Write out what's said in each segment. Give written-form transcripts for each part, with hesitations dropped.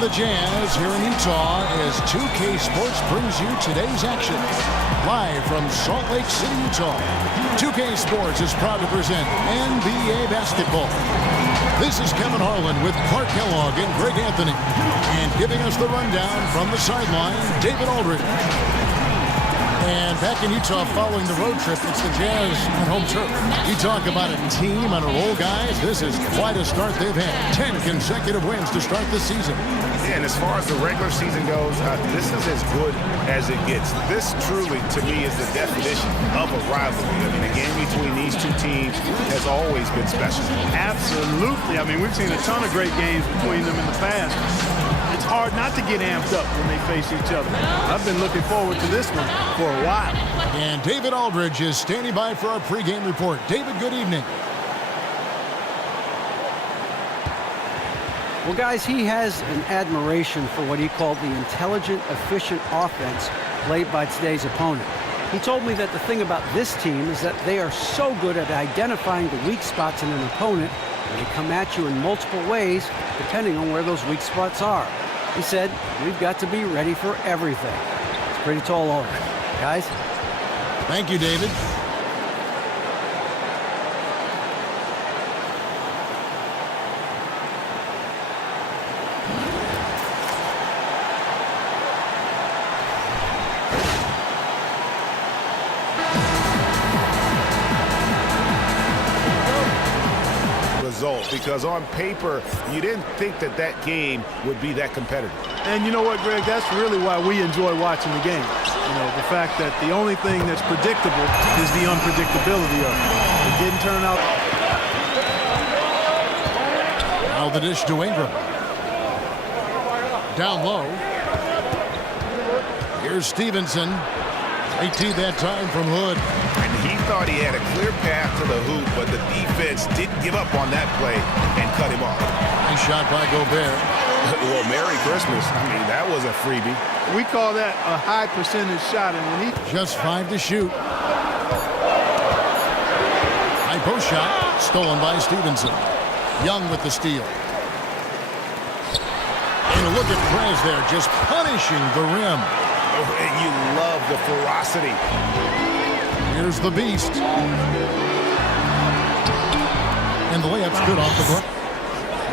the Jazz here in Utah as 2K Sports brings you today's action. Live from Salt Lake City, Utah, 2K Sports is proud to present NBA basketball. This is Kevin Harlan with Clark Kellogg and Greg Anthony. And giving us the rundown from the sideline, David Aldridge. And back in Utah following the road trip, it's the Jazz on home turf. You talk about a team on a roll, guys. This is quite a start they've had. 10 consecutive wins to start the season. Yeah, and as far as the regular season goes, this is as good as it gets. This truly, to me, is the definition of a rivalry. I mean, the game between these two teams has always been special. Absolutely. I mean, we've seen a ton of great games between them in the past. It's hard not to get amped up when they face each other. I've been looking forward to this one for a while. And David Aldridge is standing by for our pregame report. David, good evening. Well, guys, he has an admiration for what he called the intelligent, efficient offense played by today's opponent. He told me that the thing about this team is that they are so good at identifying the weak spots in an opponent, and they come at you in multiple ways depending on where those weak spots are. He said, we've got to be ready for everything. It's a pretty tall order. Guys? Thank you, David. Because on paper, you didn't think that that game would be that competitive. And you know what, Greg? That's really why we enjoy watching the game. You know, the fact that the only thing that's predictable is the unpredictability of it. It didn't turn out. Now the dish to Ingram. Down low. Here's Stevenson. 18 that time from Hood. And he thought he had a clear path to the hoop, but the defense didn't give up on that play and cut him off. Nice shot by Gobert. Well, Merry Christmas. I mean, that was a freebie. We call that a high percentage shot, and when he... Just 5 to shoot. High post shot, stolen by Stevenson. Young with the steal. And a look at Prez there, just punishing the rim. Oh, and you love the ferocity. Here's the beast. And the layup's good off the block.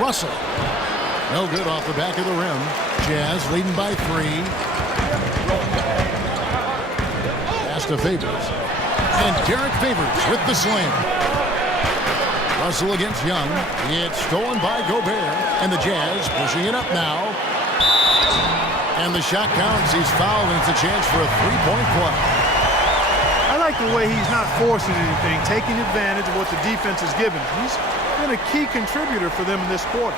Russell. No good off the back of the rim. Jazz leading by 3. Pass to Favors. And Derek Favors with the slam. Russell against Young. It's stolen by Gobert. And the Jazz pushing it up now. And the shot counts. He's fouled, and it's a chance for a three-point play. I like the way he's not forcing anything, taking advantage of what the defense is giving. He's been a key contributor for them in this quarter.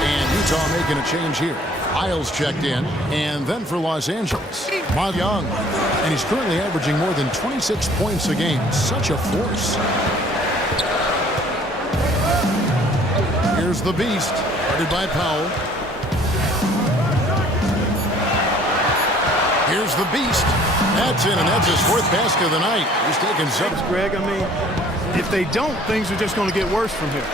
And Utah making a change here. Isles checked in, and then for Los Angeles, Young. And he's currently averaging more than 26 points a game. Such a force. Here's the beast. Guarded by Powell. Here's the beast. That's in, and that's his 4th basket of the night. He's taking subs. Greg, I mean, if they don't, things are just going to get worse from here.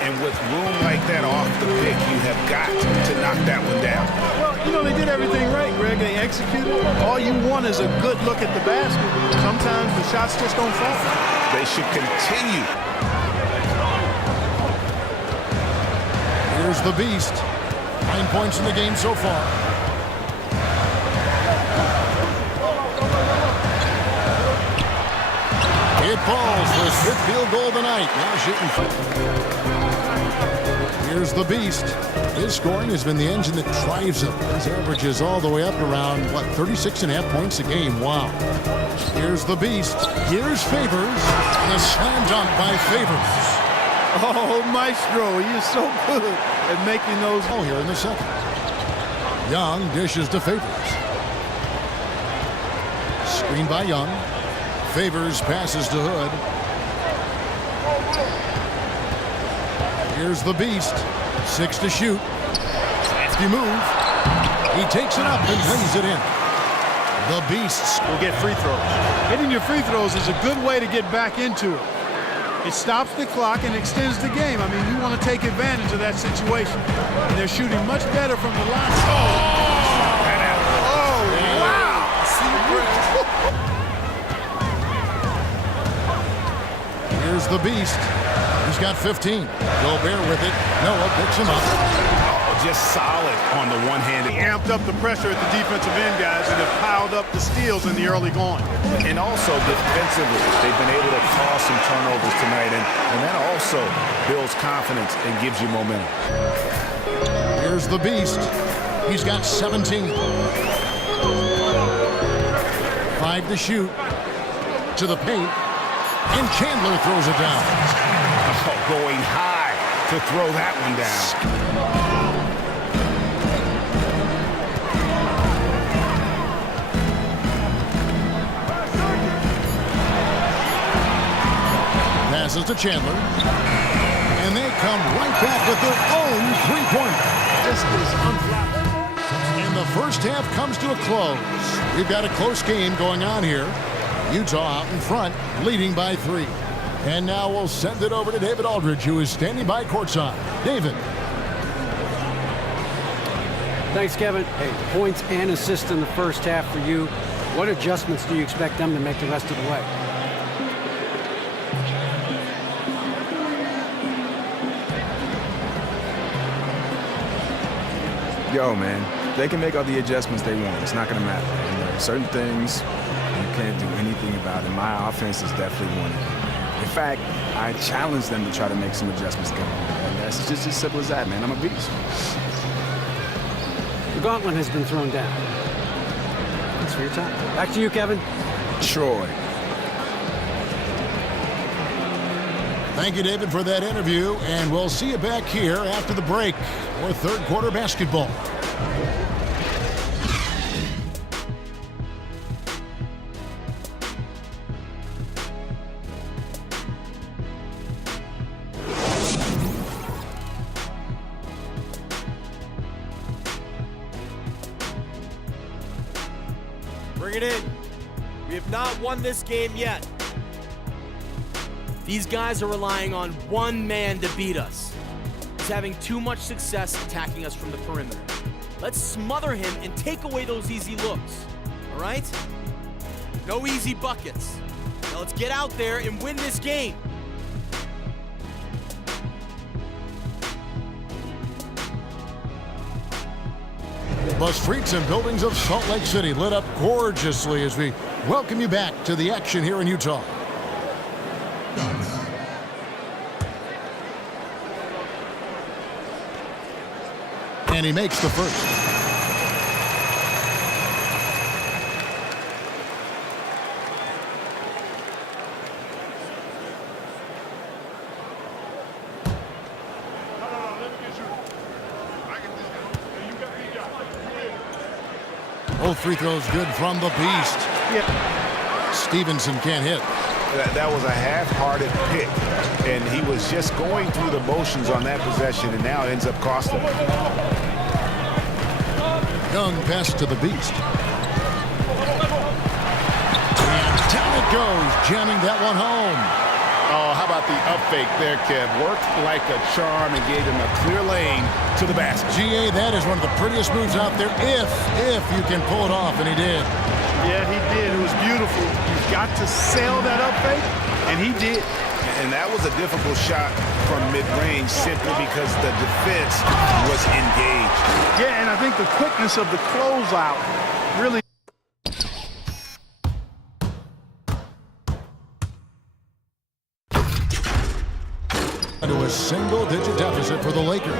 And with room like that off the pick, you have got to knock that one down. Well, you know, they did everything right, Greg. They executed. All you want is a good look at the basket. Sometimes the shots just don't fall. They should continue. Here's the beast. 9 points in the game so far. It falls for his 5th field goal of the night. Now shooting. Here's the beast. His scoring has been the engine that drives him. His average is all the way up around, 36.5 points a game. Wow. Here's the beast. Here's Favors. And a slam dunk by Favors. Oh, Maestro, he is so good at making those. Oh, here in the second. Young dishes to Favors. Screen by Young. Favors passes to Hood. Here's the beast. 6 to shoot. Safety move. He takes it up and lays it in. The beasts will get free throws. Hitting your free throws is a good way to get back into it. It stops the clock and extends the game. I mean, you want to take advantage of that situation. And they're shooting much better from the line. Here's the beast. He's got 15. Gobert with it. Noah picks him up. Just solid on the one hand. He amped up the pressure at the defensive end, guys, and have piled up the steals in the early going. And also defensively, they've been able to cause some turnovers tonight, and that also builds confidence and gives you momentum. Here's the beast. He's got 17. 5 to shoot. To the paint. And Chandler throws it down. Oh, going high to throw that one down. Passes to Chandler. And they come right back with their own three-pointer. This is unflappable. And the first half comes to a close. We've got a close game going on here. Utah out in front, leading by 3. And now we'll send it over to David Aldridge, who is standing by courtside. David. Thanks, Kevin. Hey, points and assists in the first half for you. What adjustments do you expect them to make the rest of the way? Yo, man, they can make all the adjustments they want. It's not going to matter. And there are certain things you can't do anything about it. My offense is definitely one of them. In fact, I challenge them to try to make some adjustments going on. And that's just as simple as that, man. I'm a beast. The gauntlet has been thrown down. Thanks for your time. Back to you, Kevin. Troy. Thank you, David, for that interview. And we'll see you back here after the break for third quarter basketball. Bring it in. We have not won this game yet. These guys are relying on one man to beat us. He's having too much success attacking us from the perimeter. Let's smother him and take away those easy looks, all right? No easy buckets. Now let's get out there and win this game. The streets and buildings of Salt Lake City lit up gorgeously as we welcome you back to the action here in Utah. And he makes the first. Both free throws good from the beast. Yeah. Stevenson can't hit. That was a half-hearted pick, and he was just going through the motions on that possession, and now it ends up costing him. Young pass to the beast. And down it goes, jamming that one home. Oh, how about the up fake there, Kev? Worked like a charm and gave him a clear lane to the basket. GA, that is one of the prettiest moves out there, if you can pull it off, and he did. Yeah, he did. It was beautiful. You've got to sell that up fake, and he did. And that was a difficult shot from mid-range simply because the defense was engaged. Yeah, and I think the quickness of the closeout really. To a single-digit deficit for the Lakers.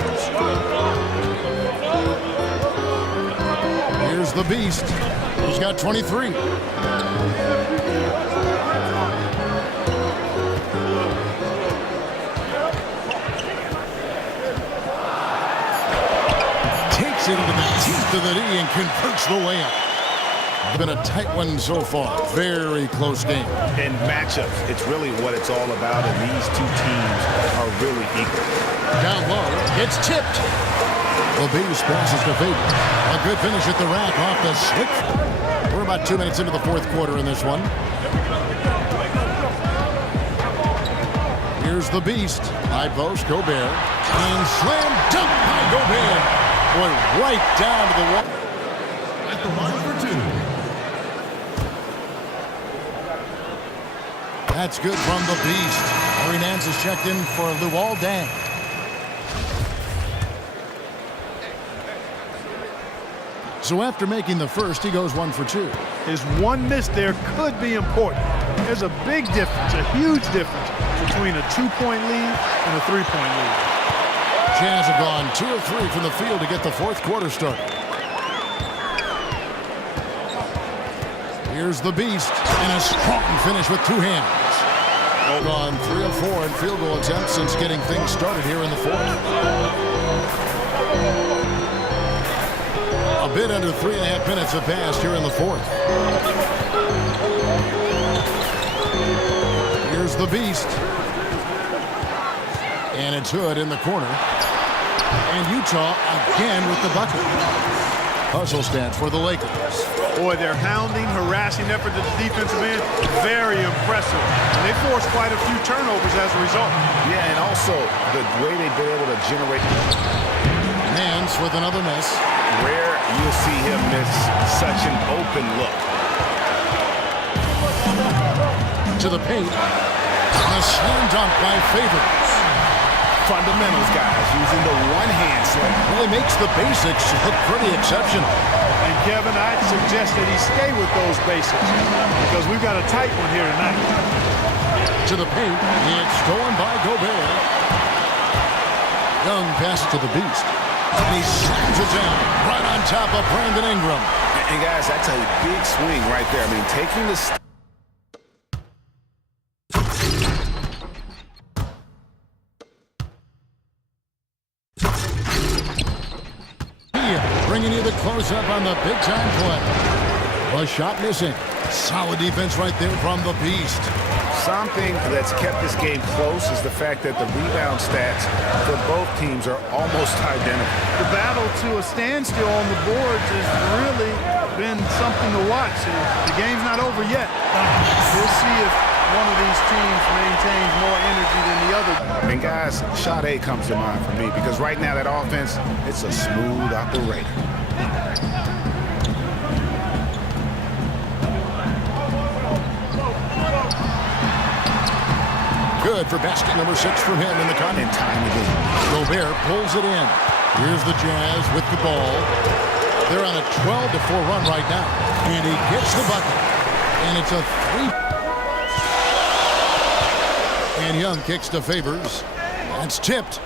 Here's the beast. He's got 23. Takes it into the teeth of the knee and converts the layup. It's been a tight one so far. Very close game. And matchups, it's really what it's all about, and these two teams are really equal. Down low, it's tipped. The beast passes to Faber. A good finish at the rack off the slick. We're about 2 minutes into the fourth quarter in this one. Here's the beast. High post, Gobert. And slam dunk by Gobert. Boy, right down to the wall. At the line for two. That's good from the beast. Larry Nance is checked in for Luol Deng. So after making the first, he goes 1 for 2. His one miss there could be important. There's a big difference, a huge difference between a 2-point lead and a 3-point lead. Jazz have gone 2 of 3 from the field to get the fourth quarter started. Here's the beast, and a strong finish with 2 hands. Gone 3 of 4 in field goal attempts since getting things started here in the fourth. A bit under 3.5 minutes have passed here in the fourth. Here's the beast. And it's Hood in the corner. And Utah again with the bucket. Hustle stance for the Lakers. Boy, their hounding, harassing effort at the defensive end, very impressive. And they forced quite a few turnovers as a result. Yeah, and also the way they've been able to generate. Nance with another miss. Rare you'll see him miss such an open look. To the paint. A slam dunk by Favors. Fundamentals, guys, using the one-hand slam. Really makes the basics look pretty exceptional. And Kevin, I'd suggest that he stay with those basics because we've got a tight one here tonight. To the paint. It's stolen by Gobert. Young pass to the beast. And he slams it down right on top of Brandon Ingram. And guys, that's a big swing right there. I mean, taking the bringing you the close-up on the big-time play. A shot missing. Solid defense right there from the beast. Something that's kept this game close is the fact that the rebound stats for both teams are almost identical. The battle to a standstill on the boards has really been something to watch. The game's not over yet. We'll see if one of these teams maintains more energy than the other. And guys, shot A comes to mind for me because right now that offense, it's a smooth operator. Good for basket number 6 from him in the content time again. Gobert pulls it in. Here's the Jazz with the ball. They're on a 12-4 run right now. And he gets the bucket. And it's a 3. And Young kicks to Favors. That's tipped.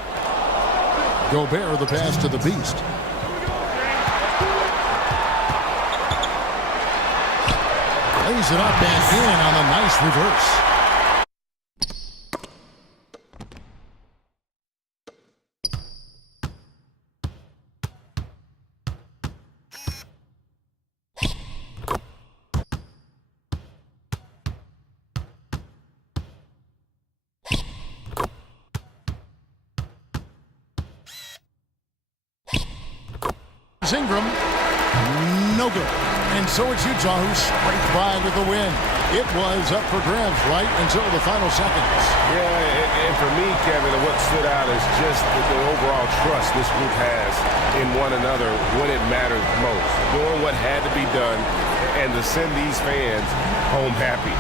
Gobert the pass to the beast. Lays it up and in on the nice reverse. Ingram, no good. And so it's Utah who scraped by with the win. It was up for grabs right until the final seconds. Yeah, and for me, Kevin, what stood out is just the overall trust this group has in one another when it matters most. Doing what had to be done and to send these fans home happy.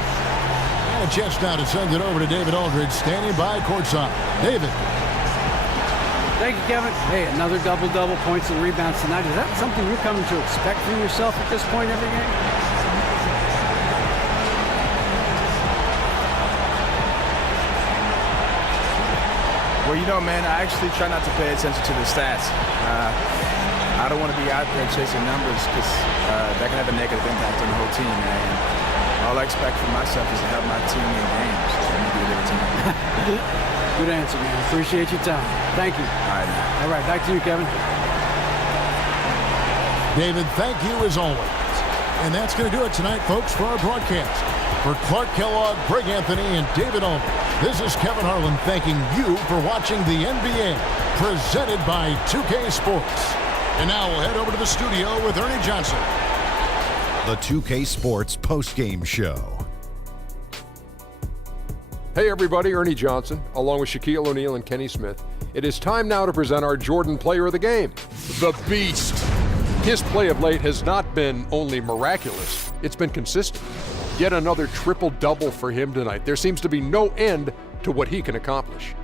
And a chance now to send it over to David Aldridge, standing by courtside. David. Thank you, Kevin. Hey, another double-double, points and rebounds tonight. Is that something you're coming to expect from yourself at this point every game? Well, you know, man, I actually try not to pay attention to the stats. I don't want to be out there chasing numbers because that can have a negative impact on the whole team, man. All I expect from myself is to help my team win games. So I'm going to do it every time. Good answer, man. Appreciate your time. Thank you. All right, back to you, Kevin. David, thank you as always. And that's going to do it tonight, folks, for our broadcast. For Clark Kellogg, Greg Anthony, and David Aldridge, this is Kevin Harlan thanking you for watching the NBA, presented by 2K Sports. And now we'll head over to the studio with Ernie Johnson. The 2K Sports postgame show. Hey everybody, Ernie Johnson, along with Shaquille O'Neal and Kenny Smith. It is time now to present our Jordan Player of the Game. The Beast. His play of late has not been only miraculous, it's been consistent. Yet another triple-double for him tonight. There seems to be no end to what he can accomplish.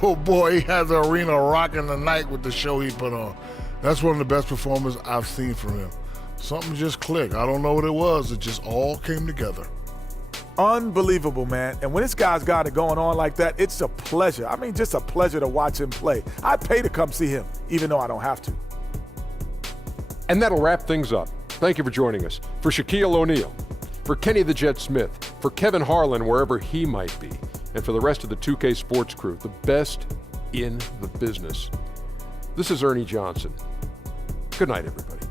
Oh boy, he has the arena rocking tonight with the show he put on. That's one of the best performances I've seen from him. Something just clicked. I don't know what it was. It just all came together. Unbelievable, man. And when this guy's got it going on like that, it's a pleasure. I mean, just a pleasure to watch him play. I'd pay to come see him, even though I don't have to. And that'll wrap things up. Thank you for joining us. For Shaquille O'Neal, for Kenny the Jet Smith, for Kevin Harlan, wherever he might be, and for the rest of the 2K Sports crew, the best in the business. This is Ernie Johnson. Good night, everybody.